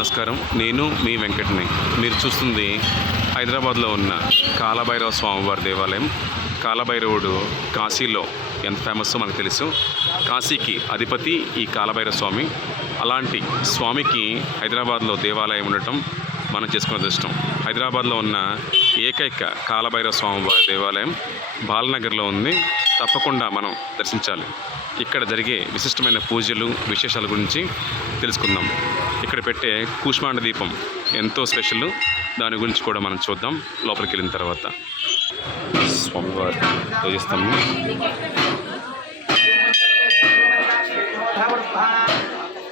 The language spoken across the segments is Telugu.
నమస్కారం. నేను మీ వెంకటని. మీరు చూస్తుంది హైదరాబాద్లో ఉన్న కాలభైరవ స్వామివారి దేవాలయం. కాలభైరవుడు కాశీలో ఎంత ఫేమస్ మనకు తెలుసు. కాశీకి అధిపతి ఈ కాలభైరవ స్వామి. అలాంటి స్వామికి హైదరాబాద్లో దేవాలయం ఉండటం మనం చేసుకున్న అదృష్టం హైదరాబాద్లో ఉన్న ఏకైక కాలభైరవ స్వామివారి దేవాలయం బాలనగర్లో ఉంది. తప్పకుండా మనం దర్శించాలి. ఇక్కడ జరిగే విశిష్టమైన పూజలు విశేషాల గురించి తెలుసుకుందాం. ఇక్కడ పెట్టే కూష్మాండ దీపం ఎంతో స్పెషల్. దాని గురించి కూడా మనం చూద్దాం. లోపలికి వెళ్ళిన తర్వాత. స్వామివారి పూజిస్తాము.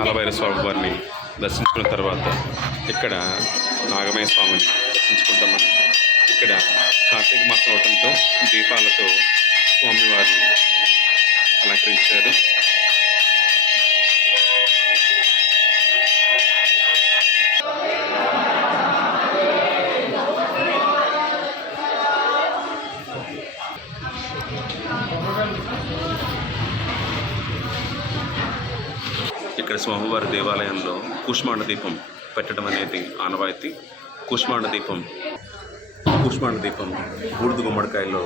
కాలభైర స్వామి వారిని దర్శించుకున్న తర్వాత ఇక్కడ నాగమయ స్వామిని దర్శించుకుంటామని ఇక్కడ కార్తీక మాసం అవటంతో దీపాలతో స్వామివారిని అలంకరించారు. ఇక్కడ స్వామివారి దేవాలయంలో కూష్మాండ దీపం పెట్టడం అనేది ఆనవాయితీ. కూష్మాండ దీపం కూష్మాండ దీపం బూడిద గుమ్మడికాయలో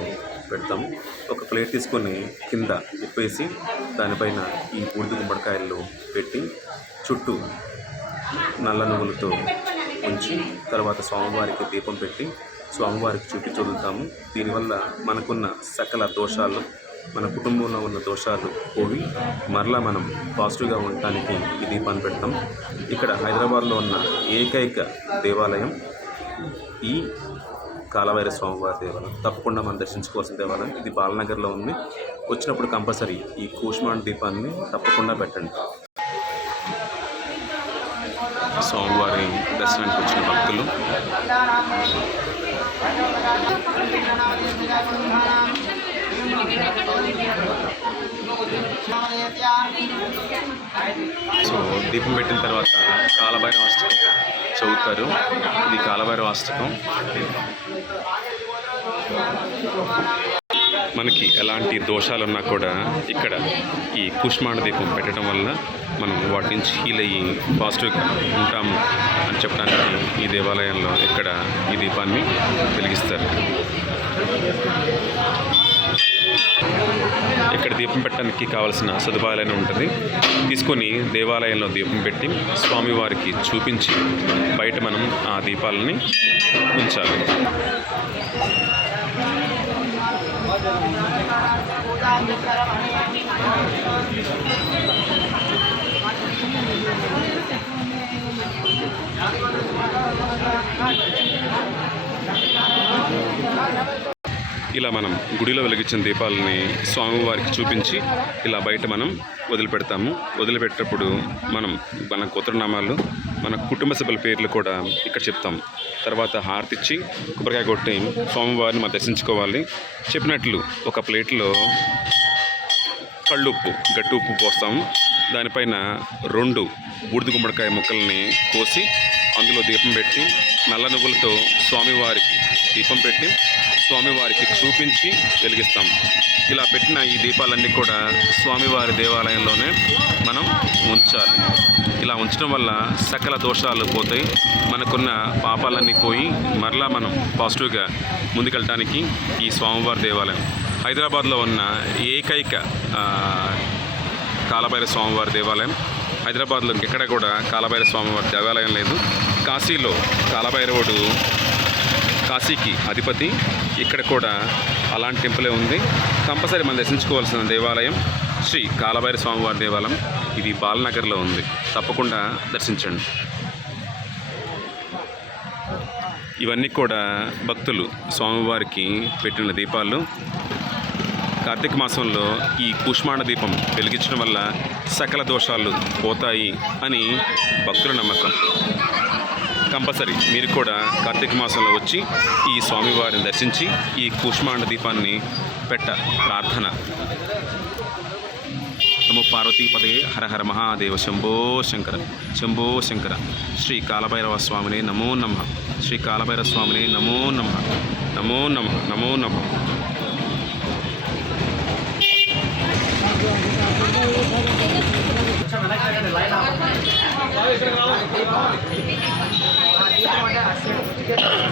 పెడతాము ఒక ప్లేట్ తీసుకొని కింద ఉప్పేసి దానిపైన ఈ బూడిద గుమ్మడికాయలు పెట్టి చుట్టూ నల్ల నువ్వులతో ఉంచి తర్వాత స్వామివారికి దీపం పెట్టి స్వామివారికి చూపి చదువుతాము. దీనివల్ల మనకున్న సకల దోషాలు మన కుటుంబంలో ఉన్న దోషాలు పోవి మరలా మనం పాజిటివ్గా ఉండటానికి ఈ దీపాన్ని పెడతాం. ఇక్కడ హైదరాబాద్లో ఉన్న ఏకైక దేవాలయం ఈ కాలవైర స్వామివారి దేవాలయం. తప్పకుండా మనం దర్శించుకోవాల్సిన దేవాలయం. ఇది బాలనగర్లో ఉంది. వచ్చినప్పుడు కంపల్సరీ ఈ కూష్మాండ్ దీపాన్ని తప్పకుండా పెట్టండి. స్వామివారి దర్శనానికి వచ్చిన భక్తులు. సో దీపం పెట్టిన తర్వాత కాలభైరవ అష్టకం చదువుతారు. ఇది కాలభైరవ అష్టకం. మనకి ఎలాంటి దోషాలు ఉన్నా కూడా ఇక్కడ ఈ కుష్మాండ దీపం పెట్టడం వల్ల మనం వాటి నుంచి హీల్ అయ్యి పాజిటివ్గా ఉంటాము అని చెప్పడానికి ఈ దేవాలయంలో ఇక్కడ ఈ దీపాన్ని వెలిగిస్తారు. ఇక్కడ దీపం పెట్టడానికి కావాల్సిన సదుపాయాలనే ఉంటుంది. తీసుకొని దేవాలయంలో దీపం పెట్టి స్వామివారికి చూపించి బయట మనం ఆ దీపాలని ఉంచాలి. ఇలా మనం గుడిలో వెలిగించిన దీపాలని స్వామివారికి చూపించి ఇలా బయట మనం వదిలిపెడతాము. వదిలిపెట్టేటప్పుడు మనం మన గోత్రనామాలు మన కుటుంబ సభ్యుల పేర్లు కూడా ఇక్కడ చెప్తాం. తర్వాత హారతి ఇచ్చి కొబ్బరికాయ కొట్టి స్వామివారిని మనం దర్శించుకోవాలి. చెప్పినట్లు ఒక ప్లేట్లో కళ్ళుప్పు గట్టి ఉప్పు పోస్తాము. దానిపైన రెండు బూడిద గుమ్మడికాయ ముక్కల్ని కోసి అందులో దీపం పెట్టి నల్ల నువ్వులతో స్వామివారికి దీపం పెట్టి స్వామివారికి చూపించి వెలిగిస్తాం. ఇలా పెట్టిన ఈ దీపాలన్నీ కూడా స్వామివారి దేవాలయంలోనే మనం ఉంచాలి. ఇలా ఉంచడం వల్ల సకల దోషాలు పోతాయి. మనకున్న పాపాలన్నీ పోయి మరలా మనం పాజిటివ్గా ముందుకెళ్ళటానికి ఈ స్వామివారి దేవాలయం. హైదరాబాద్లో ఉన్న ఏకైక కాలభైర స్వామివారి దేవాలయం. హైదరాబాద్లో ఎక్కడ కూడా కాలభైర స్వామివారి దేవాలయం లేదు. కాశీలో కాలభైరవుడు కాశీకి అధిపతి ఇక్కడ కూడా అలాంటి టెంపులే ఉంది. కంపల్సరీ మనం దర్శించుకోవాల్సిన దేవాలయం శ్రీ కాలభైర స్వామివారి దేవాలయం. ఇది బాలనగర్లో ఉంది. తప్పకుండా దర్శించండి. ఇవన్నీ కూడా భక్తులు స్వామివారికి పెట్టిన దీపాలు. కార్తీక మాసంలో ఈ కూష్మాండ దీపం వెలిగించడం వల్ల సకల దోషాలు పోతాయి అని భక్తుల నమ్మకం. కంపల్సరీ మీరు కూడా కార్తీక మాసంలో వచ్చి ఈ స్వామివారిని దర్శించి ఈ కూష్మాండ దీపాన్ని పెట్ట ప్రార్థన. నమో పార్వతీపదే హరహర మహాదేవ శంభో శంకర శంభో శంకర. శ్రీ కాలభైరవ స్వామినే నమో నమ. శ్రీ కాలభైరవ స్వామినే నమో నమ. నమో నమ నమో నమ. টিকিট